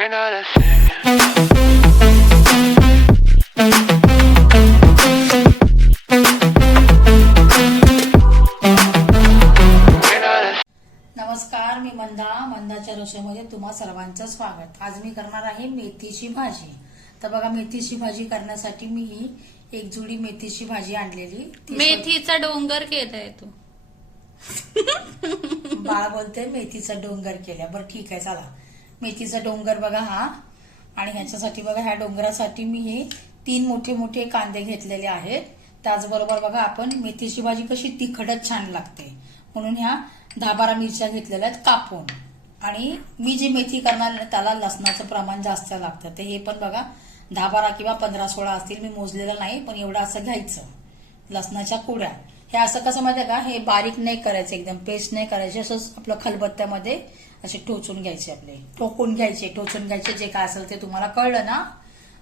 नमस्कार, मी मंदाच्या रसोईमध्ये तुम्हा सर्वांचं स्वागत। आज मी करणार आहे मेथीची भाजी। तर बघा, मेथीची भाजी करण्यासाठी मी ही एक जुडी मेथीची भाजी आणलेली। मेथीचा डोंगर केलाय तू। बाळा बोलते मेथीचा डोंगर केल्या। बरं ठीक आहे, चला मेथीचा डोंगर बघा हा। आणि ह्याच्यासाठी बघा, ह्या डोंगरासाठी मी हे 3 मोठे मोठे कांदे घेतलेले आहेत। त्याचबरोबर बघा, आपण मेथीची भाजी कशी तिखटच छान लागते म्हणून ह्या 10-12 मिरच्या घेतलेल्या आहेत कापून। आणि मी जी मेथी करणार आहे त्याला लसणाचं प्रमाण जास्त लागतं। ते हे पण बघा 10-12 किंवा 15-16 असतील, मी मोजलेलं नाही, पण एवढं असं घ्यायचं लसणाच्या कुड्या। हे असं कसं माहितीये का, हे बारीक नाही करायचं, एकदम पेस्ट नाही करायचे, असंच आपलं खलबत्त्यामध्ये असे टोचून घ्यायचे, आपले टोकून घ्यायचे, टोचून घ्यायचे, जे काय असेल ते तुम्हाला कळलं ना।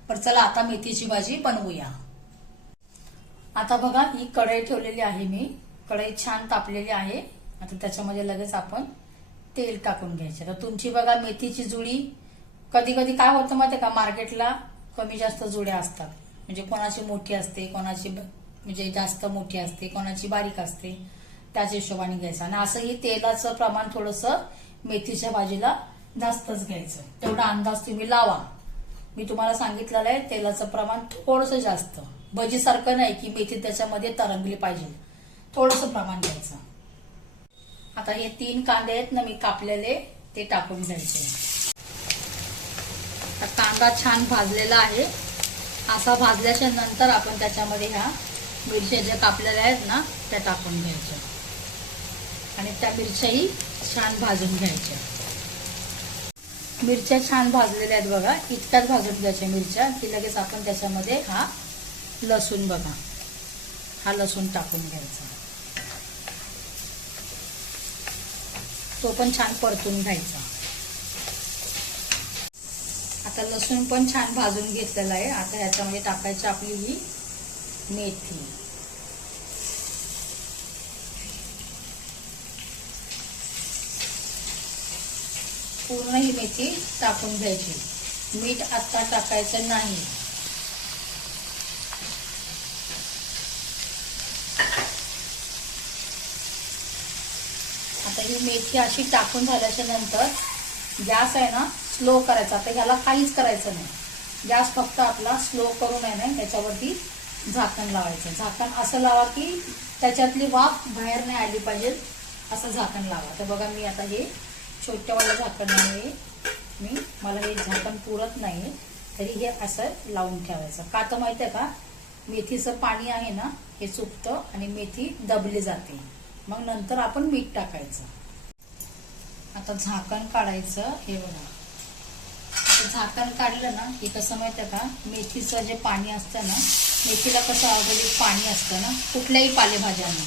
पण चला आता मेथीची भाजी बनवूया। आता बघा, ही कढई ठेवलेली आहे मी, कढई छान तापलेली आहे। आता त्याच्यामध्ये लगेच आपण तेल टाकून घ्यायचे। तर तुमची बघा मेथीची जुडी कधी कधी काय होतं माहितीये का, मार्केटला कमी जास्त जुड्या असतात, म्हणजे कोणाची मोठी असते, कोणाची म्हणजे जास्त मोठी असते, कोणाची बारीक असते, त्याच हिशोबाने घ्यायचं। आणि असंही तेलाचं प्रमाण थोडंसं मेथीच्या भाजीला जास्तच घ्यायचं, तेवढा अंदाज तुम्ही लावा। मी तुम्हाला सांगितलेलं आहे तेलाचं प्रमाण थोडंसं जास्त, भजीसारखं नाही की मेथी त्याच्यामध्ये तरंगली पाहिजे, थोडंसं प्रमाण घ्यायचं। आता हे 3 कांदे आहेत ना मी कापलेले, ते टाकून घ्यायचे। कांदा छान भाजलेला आहे, असा भाजल्याच्या नंतर आपण त्याच्यामध्ये ह्या मिरच्या ज्या कापलेल्या आहेत ना त्या टाकून घ्यायच्या। आणि त्या मिरच्याही छान भाजून घ्यायच्या। मिरच्या छान भाजलेल्या आहेत बघा, इतक्याच भाजून घ्यायच्या मिरच्या की लगेच आपण त्याच्यामध्ये हा लसूण बघा, हा लसूण टाकून घ्यायचा, तो पण छान परतून घ्यायचा। आता लसूण पण छान भाजून घेतलेला आहे। आता ह्याच्यामध्ये टाकायची आपली ही मेथी। पूर्ण ही मेथी टाकून घ्यायची, मीठ आता टाकायचं नाही। आता ही मेथी अशी टाकून झाल्याच्या नंतर गॅस आहे ना स्लो करायचा। आता ह्याला काहीच करायचं नाही, गॅस फक्त आपला स्लो करून आहे ना त्याच्यावरती झाकण लावायचं। झाकण असं लावा की त्याच्यातली वाफ बाहेर नाही आली पाहिजे, असं झाकण लावा। तर बघा, मी आता हे छोट्यावालं झाकण आहे, मला हे झाकण पुरत नाही, तरी हे असं लावून ठेवायचं। का तर माहितीये का, मेथीचं पाणी आहे ना हे सुकतं आणि मेथी दबली जाते, मग नंतर आपण मीठ टाकायचं। आता झाकण काढायचं, हे बघा आता झाकण काढलं ना की कसं माहितीये का, मेथीचं जे पाणी असतं ना, मेथीला कसं ऑलरेडी पाणी असतं ना कुठल्याही पालेभाज्यांना,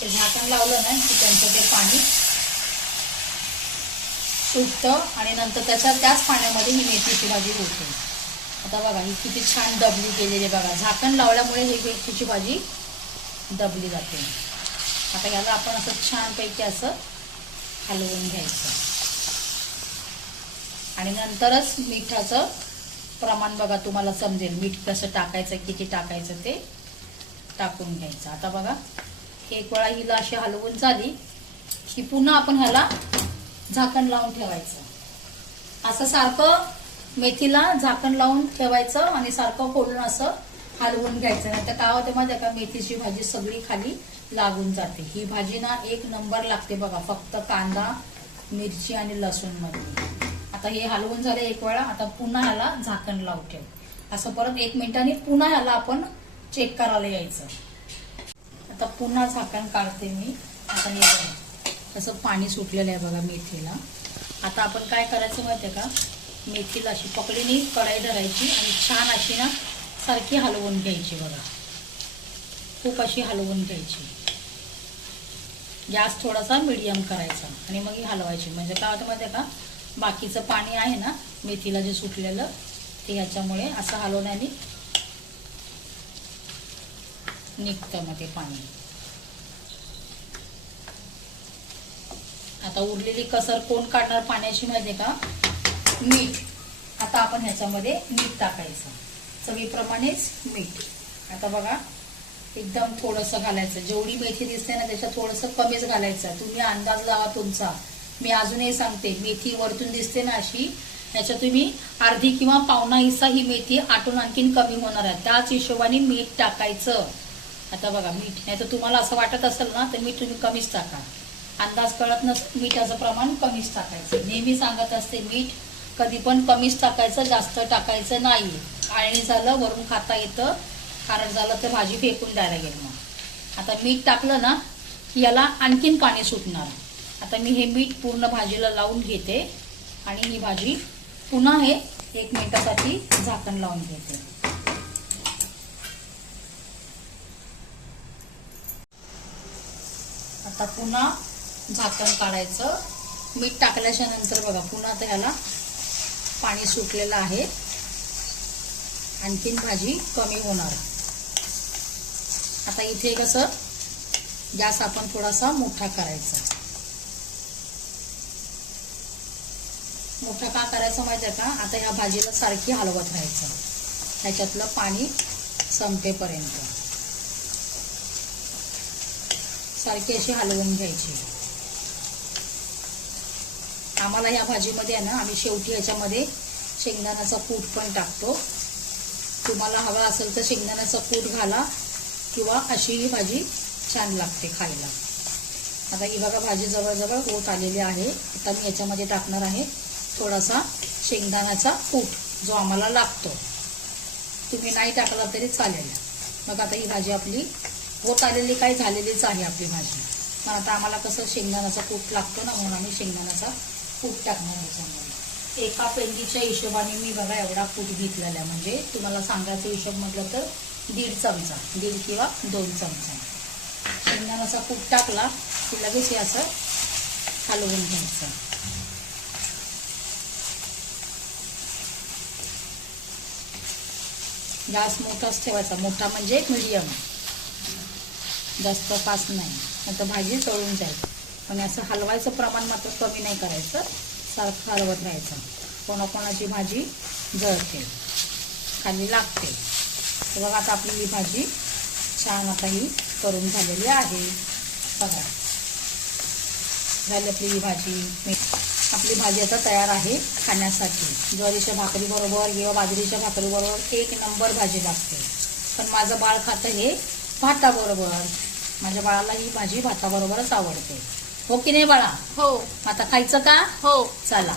ते झाकण लावलं ना की त्यांचं ते पाणी सुटतं आणि नंतर त्याच पाण्यामध्ये ही मेथीची भाजी होते। आता बघा ही किती छान दबली गेलेली बघा, झाकण लावल्यामुळे ही मेथीची भाजी दबली जाते। आता याला आपण असं छानपैकी असं हलवून घ्यायचं आणि नंतरच मिठाचं प्रमाण बघा तुम्हाला समजेल, मीठ कसं टाकायचं, किती टाकायचं ते टाकून घ्यायचं। आता बघा, एक वेळा हिला अशी हलवून झाली की पुन्हा आपण ह्याला झाकण लावून ठेवायचं। असं सारखं मेथीला झाकण लावून ठेवायचं आणि सारखं खोलून असं हलवून घ्यायचं, नाही तर काय होतं माहिती का, मेथीची भाजी सगळी खाली लागून जाते। ही भाजी ना 1 नंबर लागते बघा, फक्त कांदा, मिरची आणि लसूण मध्ये। आता हे हलवून झाले एक वेळा, आता पुन्हा ह्याला झाकण लावून ठेव, असं परत 1 मिनिटांनी पुन्हा ह्याला आपण चेक करायला यायचं। आता पुन्हा झाकण काढते मी। आता हे बघा कसं पाणी सुटलेलं आहे बघा मेथीला। आता आपण काय करायचं माहितीये का, मेथीला अशी पकडीने कढई धरायची आणि छान अशी ना सारखी हलवून घ्यायची बघा, खूप अशी हलवून घ्यायची। गॅस थोडासा मीडियम करायचा आणि मग ही हलवायची, म्हणजे काय होतं माहितीये का, बाकीचं पाणी आहे ना मेथीला जे सुटलेलं ते ह्याच्यामुळे असं हलवण्याने निघतं मग ते पाणी। आता उरलेली कसर कोण काढणार पाण्याची माहितीये का, मीठ। आता आपण ह्याच्यामध्ये मीठ टाकायचं, चवीप्रमाणेच मीठ. आता बघा एकदम थोडंसं घालायचं, जेवढी मेथी दिसते ना त्याच्यात थोडंसं कमीच घालायचं. तुम्ही अंदाज लावा तुमचा. मी अजूनही सांगते, मेथी वरतून दिसते ना अशी, ह्याच्यात तुम्ही अर्धी किंवा पावणा हिस्सा ही मेथी आटून आणखीन कमी होणार आहे, त्याच हिशोबाने मीठ टाकायचं. आता बघा मीठ, नाही तर तुम्हाला असं वाटत असेल ना तर मीठ तुम्ही कमीच टाका. अंदाज कळत नसेल मिठाचं प्रमाण कमीच टाकायचं. नेहमी सांगत असते, मीठ कधी पण कमीच टाकायचं, जास्त टाकायचं नाही. आळणी झालं वरून खाता येतं, खारट झालं तर भाजी फेकून द्यायला गेलं. मग आता मीठ टाकलं ना की याला आणखीन पाणी सुटणार. आता मी हे मीठ पूर्ण भाजीला लावून घेते आणि ही भाजी पुन्हा हे 1 मिनिटासाठी झाकण लावून घेते. आता पुन्हा झाकण काढायचं. मीठ टाकल्याच्या नंतर बघा पुन्हा आता ह्याला पाणी सुटलेलं आहे, आणखीन भाजी कमी होणार. आता इथे कसं गॅस आपण थोडासा मोठा करायचा. मोठा का करायचं माहिती आहे का? आता ह्या भाजीला सारखी हलवत राहायचं ह्याच्यातलं पाणी संपेपर्यंत. सारखी अशी हलवून घ्यायची. आम्हाला ह्या भाजीमध्ये आहे ना, आम्ही शेवटी ह्याच्यामध्ये शेंगदाण्याचा कूट पण टाकतो. तुम्हाला हवा असेल तर शेंगदाण्याचा कूट घाला किंवा अशी ही भाजी छान लागते खायला. आता ही बघा भाजी जवळजवळ होत आलेली आहे. आता मी याच्यामध्ये टाकणार आहे थोडासा शेंगदाण्याचा कूट, जो आम्हाला लागतो. तुम्ही नाही टाकला तरी चालेल. मग आता ही भाजी आपली होत आलेली काही झालेलीच आहे आपली भाजी. पण आता आम्हाला कसं शेंगदाण्याचा कूट लागतो ना, म्हणून आम्ही शेंगदाण्याचा कूट टाकणार याच्यामध्ये. एका पेंडीच्या हिशोबाने मी बघा एवढा कूट घेतलेला आहे. म्हणजे तुम्हाला सांगायचा हिशोब म्हटलं तर 1.5 चमचा, 1.5 किंवा 2 चमचा शेंगदाण्याचा कूट टाकला की लगेच हे असं हलवून घ्यायचं. गॅस मोठाच ठेवायचा, मोठा म्हणजे मीडियम, जास्त फास्ट नाही, नंतर भाजी तळून जाईल. पण असं हलवायचं प्रमाण मात्र कमी नाही करायचं, सारखं हलवत राहायचं. कोणाकोणाची भाजी जळते, खाली लागते. तर बघा आता आपली ही भाजी छान आता ही करून झालेली आहे. बघा झाली आपली ही भाजी. आपली भाजी आता तयार आहे खाण्यासाठी. ज्वारीच्या भाकरीबरोबर किंवा बाजरीच्या भाकरीबरोबर 1 नंबर भाजी लागते. पण माझं बाळ खातं हे भाताबरोबर. माझ्या बाळाला ही भाजी भाताबरोबरच आवडते. हो की नाही बाळा? हो. आता खायचं का? हो. चला.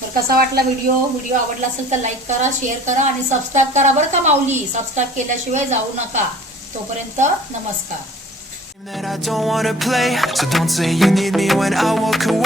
तर कसा वाटला व्हिडिओ आवडला असेल तर लाईक करा, शेअर करा आणि सबस्क्राईब करा बरं का माऊली. सबस्क्राईब केल्याशिवाय जाऊ नका. तोपर्यंत नमस्कार. That I don't wanna play, so don't say you need me when I walk away.